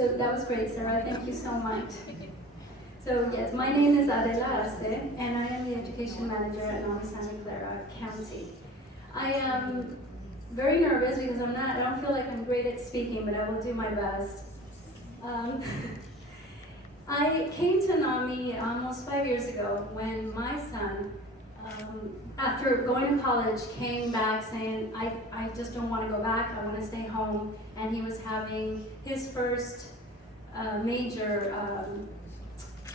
So that was great, Sarah. Thank you so much. So yes, my name is Adela Arce, and I am the Education Manager at NAMISCC County. I am very nervous because I don't feel like I'm great at speaking, but I will do my best. I came to NAMI almost 5 years ago when my son, after going to college, came back saying, I just don't want to go back, I want to stay home, and he was having his first major,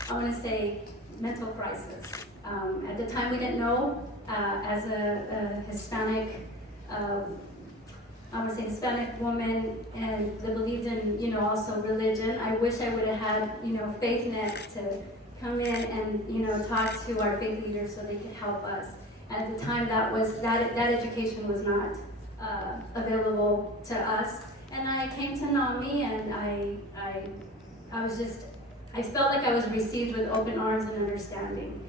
I want to say, mental crisis. At the time we didn't know, as a Hispanic, I would say Hispanic woman, and that believed in, also religion. I wish I would have had, faith net to come in and, talk to our faith leaders so they could help us. At the time, that education was not available to us. And I came to NAMI, and I felt like I was received with open arms and understanding.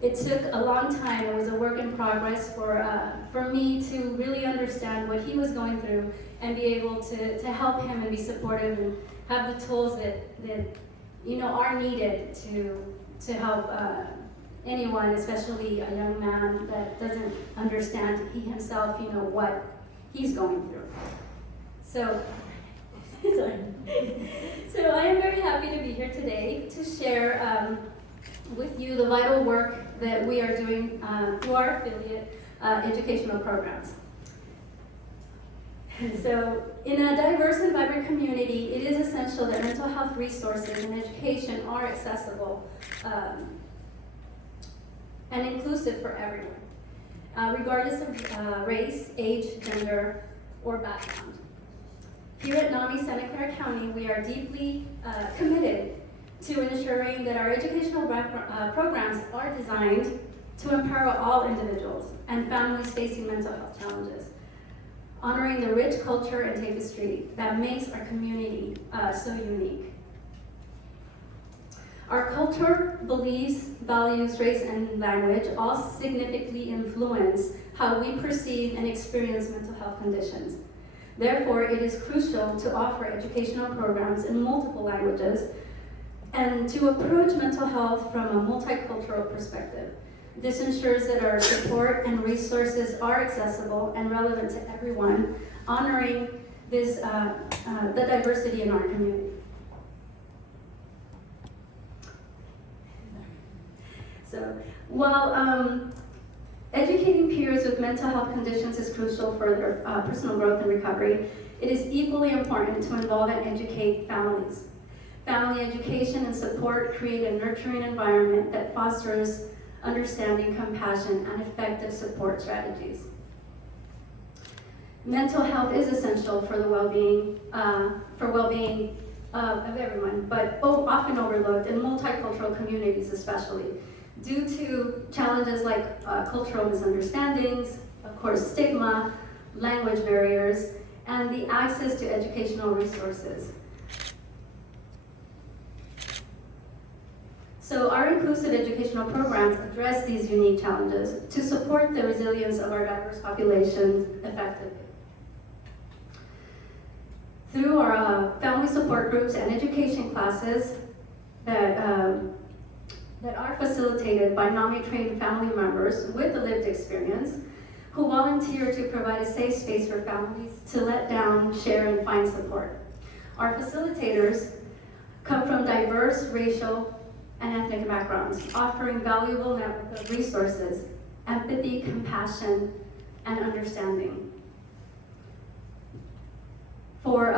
It took a long time. It was a work in progress for me to really understand what he was going through and be able to help him and be supportive and have the tools that are needed to help anyone, especially a young man that doesn't understand he himself, what he's going through. So, so I am very happy to be here today to share with you the vital work that we are doing through our affiliate educational programs. And so, in a diverse and vibrant community, it is essential that mental health resources and education are accessible and inclusive for everyone, regardless of race, age, gender, or background. Here at NAMI Santa Clara County, we are deeply committed to ensuring that our educational programs are designed to empower all individuals and families facing mental health challenges, honoring the rich culture and tapestry that makes our community so unique. Our culture, beliefs, values, race, and language all significantly influence how we perceive and experience mental health conditions. Therefore, it is crucial to offer educational programs in multiple languages and to approach mental health from a multicultural perspective. This ensures that our support and resources are accessible and relevant to everyone, honoring the diversity in our community. So, while educating peers with mental health conditions is crucial for their personal growth and recovery, it is equally important to involve and educate families. Family education and support create a nurturing environment that fosters understanding, compassion, and effective support strategies. Mental health is essential for the well-being of everyone, but often overlooked in multicultural communities especially, due to challenges like cultural misunderstandings, of course stigma, language barriers, and the access to educational resources. So our inclusive educational programs address these unique challenges to support the resilience of our diverse populations effectively. Through our family support groups and education classes that are facilitated by NAMI-trained family members with a lived experience who volunteer to provide a safe space for families to let down, share, and find support. Our facilitators come from diverse racial and ethnic backgrounds, offering valuable network of resources, empathy, compassion, and understanding. For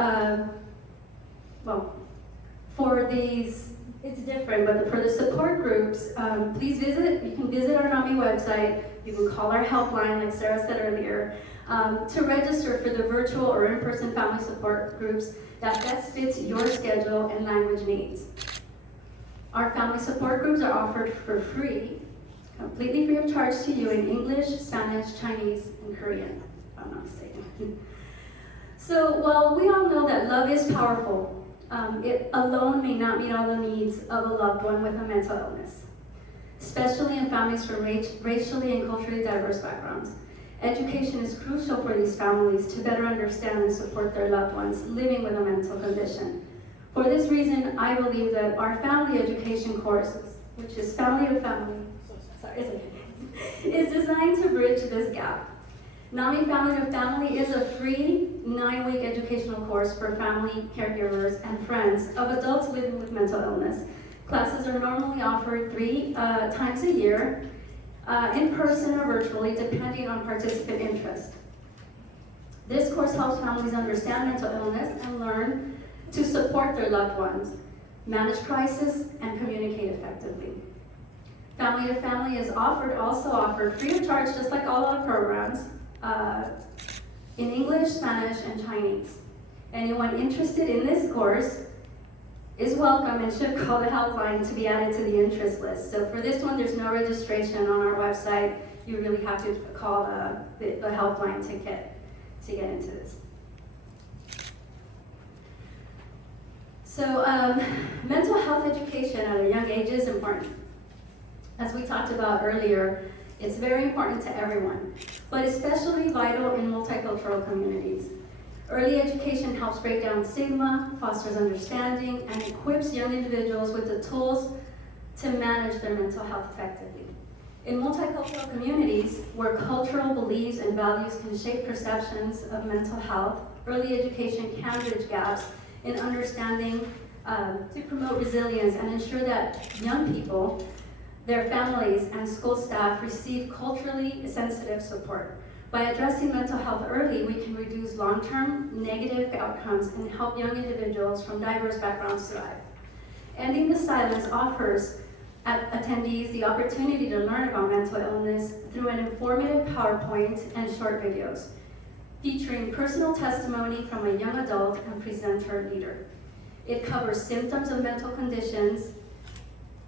these, it's different, but for the support groups, you can visit our NAMI website, you can call our helpline, like Sarah said earlier, to register for the virtual or in-person family support groups that best fits your schedule and language needs. Our family support groups are offered for free, completely free of charge to you in English, Spanish, Chinese, and Korean, if I'm not mistaken. So while we all know that love is powerful, it alone may not meet all the needs of a loved one with a mental illness, especially in families from racially and culturally diverse backgrounds. Education is crucial for these families to better understand and support their loved ones living with a mental condition, For this reason, I believe that our family education courses, which is Family to Family, is designed to bridge this gap. NAMI Family to Family is a free 9-week educational course for family, caregivers, and friends of adults living with mental illness. Classes are normally offered 3 times a year, in person or virtually, depending on participant interest. This course helps families understand mental illness and learn to support their loved ones, manage crisis, and communicate effectively. Family to Family is also offered free of charge, just like all other programs, in English, Spanish, and Chinese. Anyone interested in this course is welcome and should call the helpline to be added to the interest list. So for this one, there's no registration on our website. You really have to call the helpline to get into this. So mental health education at a young age is important. As we talked about earlier, it's very important to everyone, but especially vital in multicultural communities. Early education helps break down stigma, fosters understanding, and equips young individuals with the tools to manage their mental health effectively. In multicultural communities, where cultural beliefs and values can shape perceptions of mental health, early education can bridge gaps in understanding to promote resilience and ensure that young people, their families, and school staff receive culturally sensitive support. By addressing mental health early, we can reduce long-term negative outcomes and help young individuals from diverse backgrounds thrive. Ending the Silence offers attendees the opportunity to learn about mental illness through an informative PowerPoint and short videos, featuring personal testimony from a young adult and presenter leader. It covers symptoms of mental conditions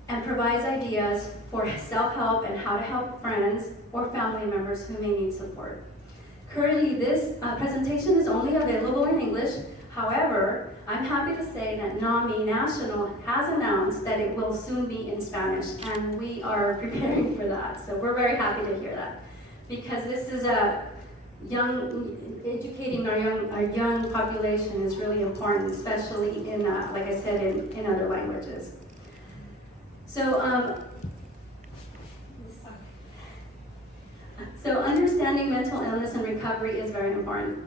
and provides ideas for self-help and how to help friends or family members who may need support. Currently, this presentation is only available in English. However, I'm happy to say that NAMI National has announced that it will soon be in Spanish, and we are preparing for that. So we're very happy to hear that, because this is educating our young population is really important, especially in, like I said, in other languages. So understanding mental illness and recovery is very important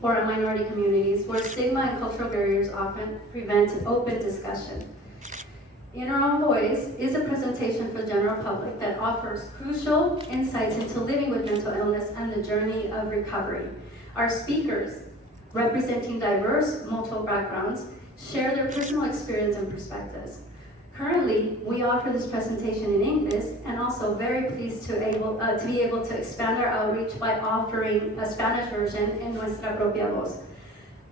for our minority communities, where stigma and cultural barriers often prevent open discussion. In Our Own Voice is a presentation for the general public that offers crucial insights into living with mental illness and the journey of recovery. Our speakers, representing diverse multiple backgrounds, share their personal experience and perspectives. Currently, we offer this presentation in English, and also very pleased to be able to expand our outreach by offering a Spanish version in Nuestra Propia Voz,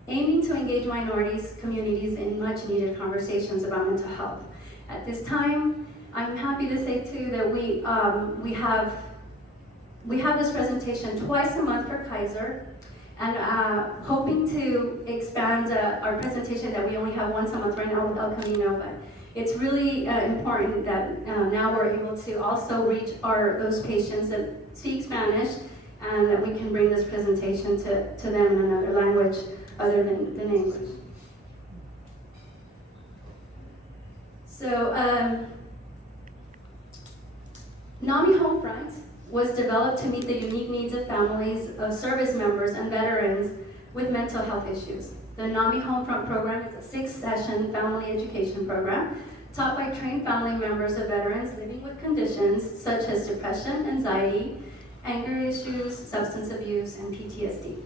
aiming to engage minorities communities in much needed conversations about mental health. At this time, I'm happy to say too that we have this presentation twice a month for Kaiser, and hoping to expand our presentation that we only have once a month right now with El Camino, but it's really important that now we're able to also reach those patients that speak Spanish, and that we can bring this presentation to them in another language other than English. So, NAMI Homefront was developed to meet the unique needs of families of service members and veterans with mental health issues. The NAMI Homefront program is a 6-session family education program taught by trained family members of veterans living with conditions such as depression, anxiety, anger issues, substance abuse, and PTSD.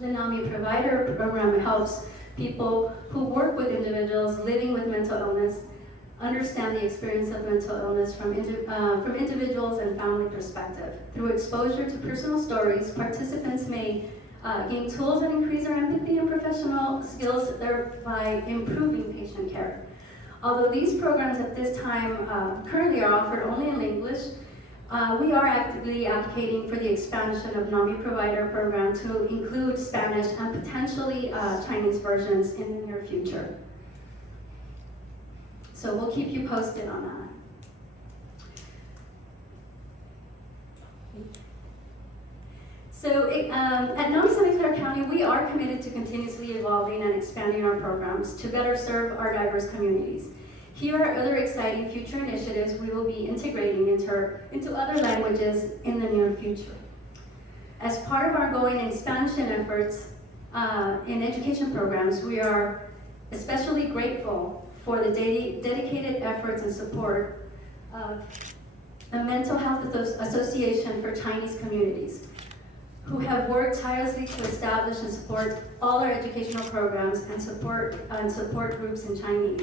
The NAMI Provider program helps people who work with individuals living with mental illness understand the experience of mental illness from individuals and family perspective. Through exposure to personal stories, participants may gain tools that increase their empathy and professional skills, thereby improving patient care. Although these programs at this time currently are offered only in English, we are actively advocating for the expansion of NAMI Provider program to include Spanish and potentially Chinese versions in the near future. So we'll keep you posted on that. At NAMI Santa Clara County, we are committed to continuously evolving and expanding our programs to better serve our diverse communities. Here are other exciting future initiatives we will be integrating into other languages in the near future. As part of our ongoing expansion efforts in education programs, we are especially grateful for the dedicated efforts and support of the Mental Health Association for Chinese Communities, who have worked tirelessly to establish and support all our educational programs and support groups in Chinese.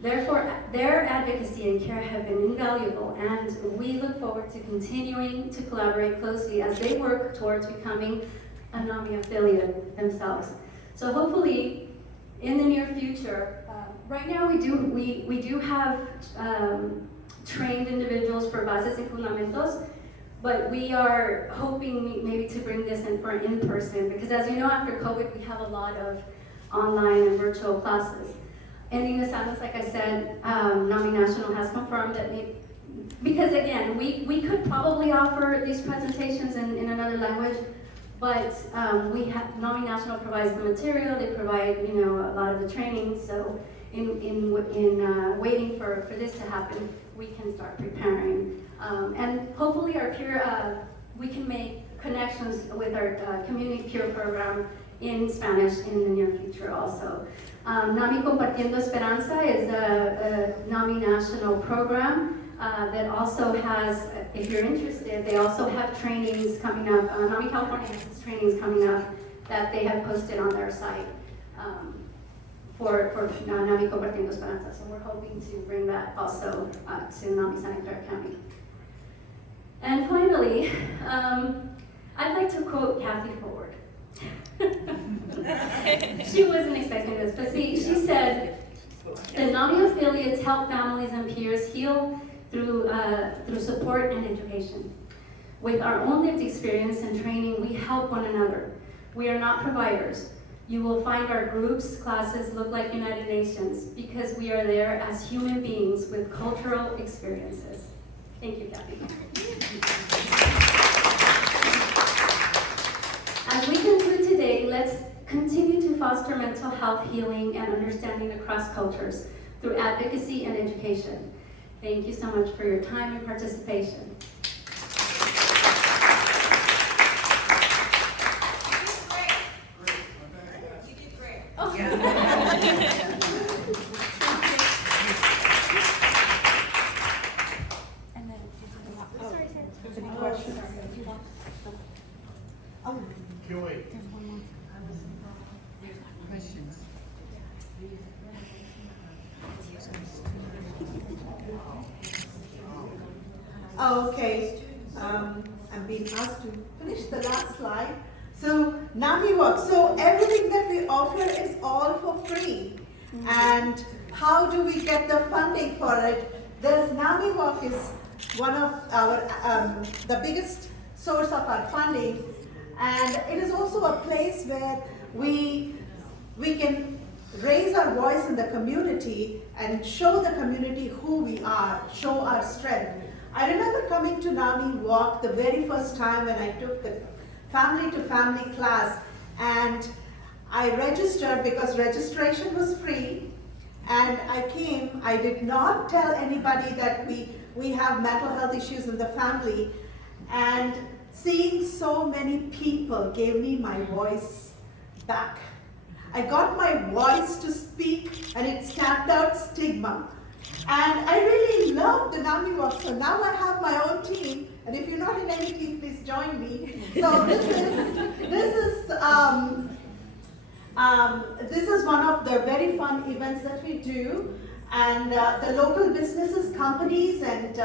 Therefore, their advocacy and care have been invaluable, and we look forward to continuing to collaborate closely as they work towards becoming a NAMI affiliate themselves. So hopefully, in the near future, right now we do have trained individuals for bases y fundamentos, but we are hoping maybe to bring this in for an in-person, because as you know, after COVID, we have a lot of online and virtual classes. And in the Sanas, like I said, NAMI National has confirmed that because again, we could probably offer these presentations in another language, but NAMI National provides the material, they provide a lot of the training, so in waiting for this to happen, we can start preparing. And hopefully we can make connections with our community peer program in Spanish in the near future also. NAMI Compartiendo Esperanza is a NAMI national program that also has, if you're interested, they also have trainings coming up. NAMI California has trainings coming up that they have posted on their site for NAMI Compartiendo Esperanza. So we're hoping to bring that also to NAMI Santa Clara County. And finally, I'd like to quote Kathy Forward. She wasn't expecting this, but see, she said, "The NAMI affiliates help families and peers heal through support and education. With our own lived experience and training, we help one another. We are not providers. You will find our groups, classes look like United Nations because we are there as human beings with cultural experiences." Thank you, Kathy. As we conclude today, let's continue to foster mental health healing and understanding across cultures through advocacy and education. Thank you so much for your time and participation. You did great. Oh. Yeah. Any questions? Can we? Questions? Oh, okay. I'm being asked to finish the last slide. So, NAMI works. So, everything that we offer is all for free. And how do we get the funding for it? There's NAMI work is one of our, the biggest source of our funding. And it is also a place where we can raise our voice in the community and show the community who we are, show our strength. I remember coming to NAMI Walk the very first time when I took the family-to-family class, and I registered because registration was free, and I came. I did not tell anybody that we have mental health issues in the family, and seeing so many people gave me my voice back. I got my voice to speak, and it stamped out stigma. And I really loved the NAMI work, so now I have my own team, and if you're not in any team, please join me. So this is one of the very fun events that we do, and the local businesses, companies, and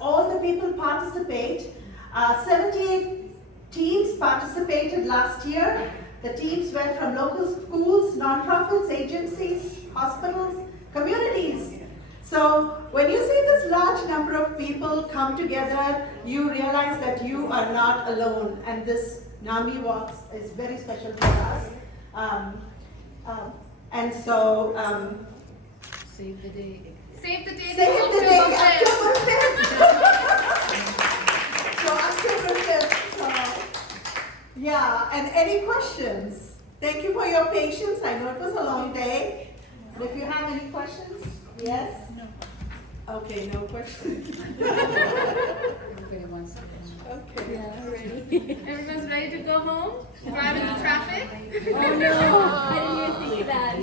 all the people participate. 78 teams participated last year. The teams were from local schools, nonprofits, agencies, hospitals, communities. So when you see this large number of people come together, you realize that you are not alone, and this NAMI Walks is very special for us. And so Save the date. Save the date. save the date, October 5th. So October 5th. Yeah, and any questions? Thank you for your patience. I know it was a long day. But if you have any questions, yes? No. Okay, no questions. Everybody wants to go. Okay. Everyone's ready to go home? Driving the traffic? Oh no, I didn't even think of that.